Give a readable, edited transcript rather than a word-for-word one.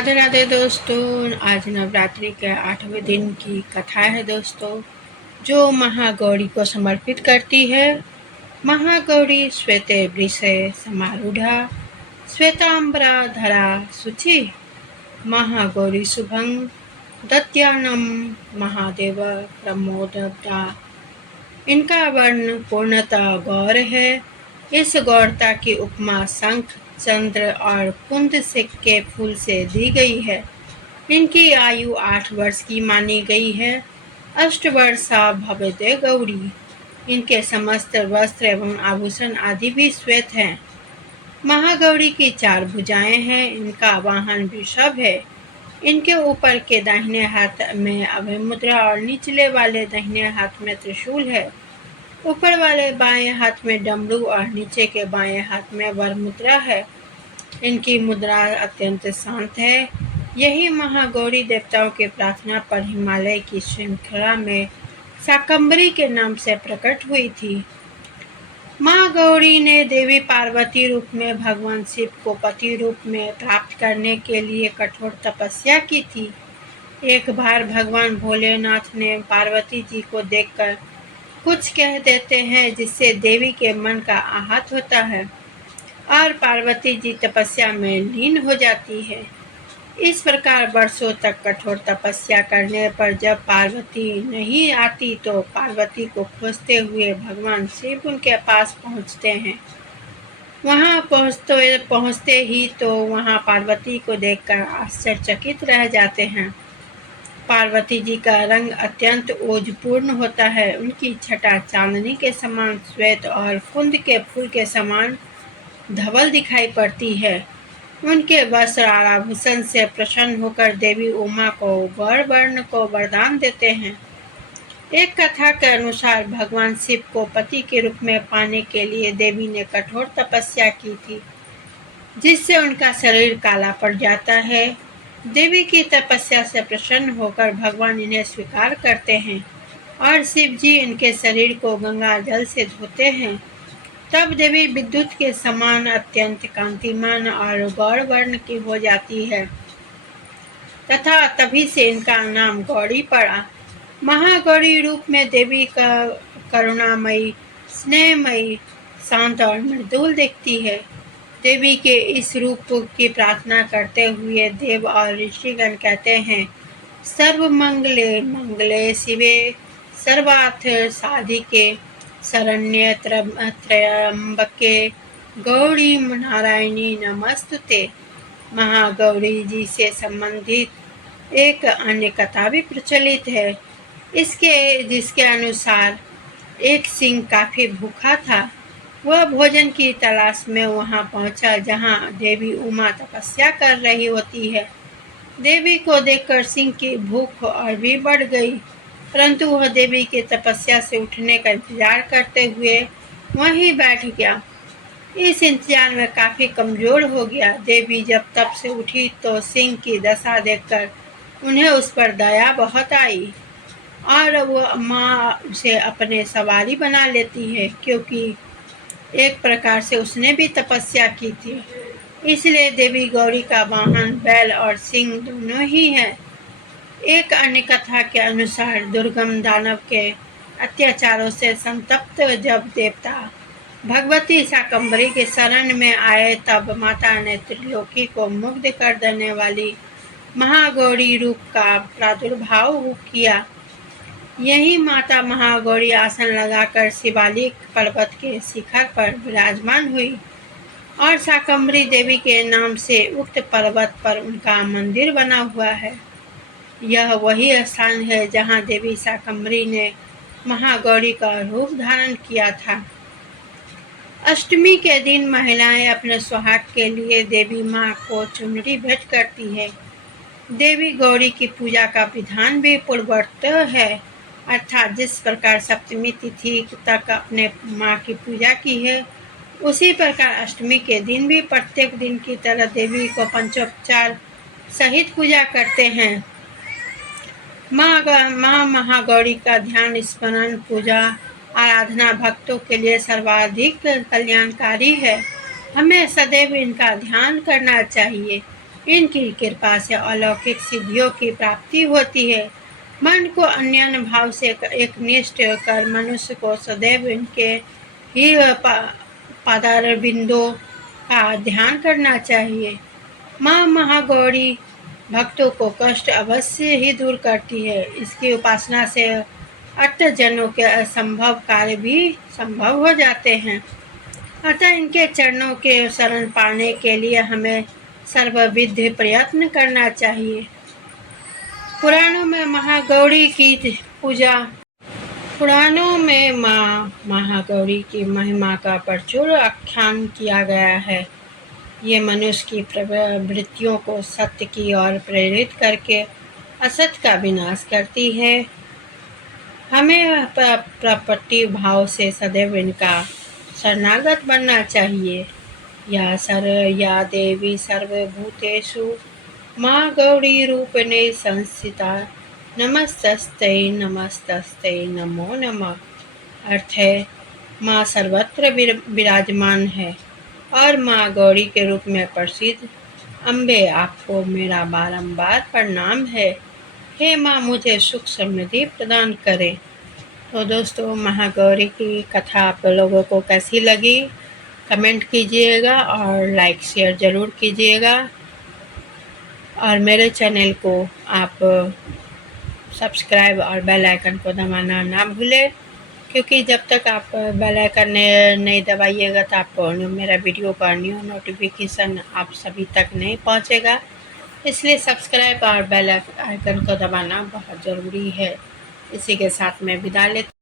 राधे राधे दोस्तों। आज नवरात्रि के 8वें दिन की कथा है दोस्तों, जो महागौरी को समर्पित करती है। महागौरी श्वेते वृषे समारूढ़ा, श्वेतांबरा धरा शुचि, महागौरी शुभं दद्यान्नं महादेव प्रमोदता। इनका वर्ण पूर्णतः गौर है। इस गौरता की उपमा शंख, चंद्र और कुंद के फूल से दी गई है। इनकी आयु 8 वर्ष की मानी गई है। अष्टवर्षा भवेते गौरी। इनके समस्त वस्त्र एवं आभूषण आदि भी श्वेत हैं। महागौरी की 4 भुजाएं हैं। इनका वाहन वृषभ है। इनके ऊपर के दाहिने हाथ में अभय मुद्रा और निचले वाले दाहिने हाथ में त्रिशूल है। ऊपर वाले बाएं हाथ में डमरू और नीचे के बाएं हाथ में वर मुद्रा है। इनकी मुद्रा अत्यंत शांत है। यही महागौरी देवताओं की प्रार्थना पर हिमालय की श्रृंखला में शाकंभरी के नाम से प्रकट हुई थी। माँ गौरी ने देवी पार्वती रूप में भगवान शिव को पति रूप में प्राप्त करने के लिए कठोर तपस्या की थी। एक बार भगवान भोलेनाथ ने पार्वती जी को देखकर कुछ कह देते हैं, जिससे देवी के मन का आहत होता है और पार्वती जी तपस्या में लीन हो जाती है। इस प्रकार वर्षों तक कठोर तपस्या करने पर जब पार्वती नहीं आती तो पार्वती को खोजते हुए भगवान शिव उनके पास पहुंचते हैं। वहां पहुंचते ही तो वहां पार्वती को देखकर आश्चर्यचकित रह जाते हैं। पार्वती जी का रंग अत्यंत ओजपूर्ण होता है। उनकी छटा चांदनी के समान श्वेत और कुंद के फूल के समान धवल दिखाई पड़ती है। उनके वस्त्र और आभूषण से प्रसन्न होकर देवी उमा को गौर वर्ण को वरदान देते हैं। एक कथा के अनुसार भगवान शिव को पति के रूप में पाने के लिए देवी ने कठोर तपस्या की थी, जिससे उनका शरीर काला पड़ जाता है। देवी की तपस्या से प्रसन्न होकर भगवान इन्हें स्वीकार करते हैं और शिव जी इनके शरीर को गंगा जल से धोते हैं। तब देवी विद्युत के समान अत्यंत कांतिमान और गौर वर्ण की हो जाती है तथा तभी से इनका नाम गौरी पड़ा। महागौरी रूप में देवी का करुणामयी, स्नेहमयी, शांत और मृदुल दिखती है। देवी के इस रूप की प्रार्थना करते हुए देव और ऋषिगण कहते हैं, सर्वमंगले मंगले शिवे सर्वार्थ साधिके शरण्ये त्र्यंबके गौरी नारायणी नमस्तुते। महागौरी जी से संबंधित एक अन्य कथा भी प्रचलित है, जिसके अनुसार एक सिंह काफी भूखा था। वह भोजन की तलाश में वहां पहुंचा जहां देवी उमा तपस्या कर रही होती है। देवी को देखकर सिंह की भूख और भी बढ़ गई, परंतु वह देवी की तपस्या से उठने का इंतजार करते हुए वहीं बैठ गया। इस इंतजार में काफी कमजोर हो गया। देवी जब तप से उठी तो सिंह की दशा देखकर उन्हें उस पर दया बहुत आई और वह माँ उसे अपने सवारी बना लेती है, क्योंकि एक प्रकार से उसने भी तपस्या की थी। इसलिए देवी गौरी का वाहन बैल और सिंह दोनों ही है। एक अन्य कथा के अनुसार दुर्गम दानव के अत्याचारों से संतप्त जब देवता भगवती शाकंभरी के शरण में आए, तब माता ने त्रिलोकी को मुग्ध कर देने वाली महागौरी रूप का प्रादुर्भाव किया। यही माता महागौरी आसन लगाकर शिवालिक पर्वत के शिखर पर विराजमान हुई और शाकंभरी देवी के नाम से उक्त पर्वत पर उनका मंदिर बना हुआ है। यह वही स्थान है जहां देवी शाकंभरी ने महागौरी का रूप धारण किया था। अष्टमी के दिन महिलाएं अपने सुहाग के लिए देवी माँ को चुनरी भेंट करती है। देवी गौरी की पूजा का विधान भी पूर्ववत है, अर्थात जिस प्रकार सप्तमी तिथि तक अपने माँ की पूजा की है, उसी प्रकार अष्टमी के दिन भी प्रत्येक दिन की तरह देवी को पंचोपचार सहित पूजा करते हैं। माँ महागौरी का ध्यान, स्मरण, पूजा, आराधना भक्तों के लिए सर्वाधिक कल्याणकारी है। हमें सदैव इनका ध्यान करना चाहिए। इनकी कृपा से अलौकिक सिद्धियों की प्राप्ति होती है। मन को अन्य भाव से एकनिष्ठ कर मनुष्य को सदैव इनके ही पादारविंदों का ध्यान करना चाहिए। माँ महागौरी भक्तों को कष्ट अवश्य ही दूर करती है। इसकी उपासना से अर्थजनों के असंभव कार्य भी संभव हो जाते हैं। अतः इनके चरणों के शरण पाने के लिए हमें सर्वविध प्रयत्न करना चाहिए। पुराणों में महागौरी की पूजा पुराणों में माँ महागौरी की महिमा का प्रचुर आख्यान किया गया है। ये मनुष्य की प्रवृत्तियों को सत्य की ओर प्रेरित करके असत का विनाश करती है। हमें प्रपत्ति भाव से सदैव इनका शरणागत बनना चाहिए। या देवी सर्वभूतेषु माँ गौरी रूपने संस्थिता नमस्तस्ते नमस्तस्ते नमो नमः। अर्थ है, माँ सर्वत्र विराजमान है और माँ गौरी के रूप में प्रसिद्ध अम्बे आपको मेरा बारंबार प्रणाम है। हे माँ, मुझे सुख समृद्धि प्रदान करें। तो दोस्तों, महागौरी की कथा आप लोगों को कैसी लगी कमेंट कीजिएगा और लाइक शेयर ज़रूर कीजिएगा। और मेरे चैनल को आप सब्सक्राइब और बेल आइकन को दबाना ना भूलें, क्योंकि जब तक आप बेल आइकन नहीं दबाइएगा तो आपको मेरा वीडियो का न्यू नोटिफिकेशन आप सभी तक नहीं पहुंचेगा। इसलिए सब्सक्राइब और बेल आइकन को दबाना बहुत ज़रूरी है। इसी के साथ मैं विदा लेती हूँ।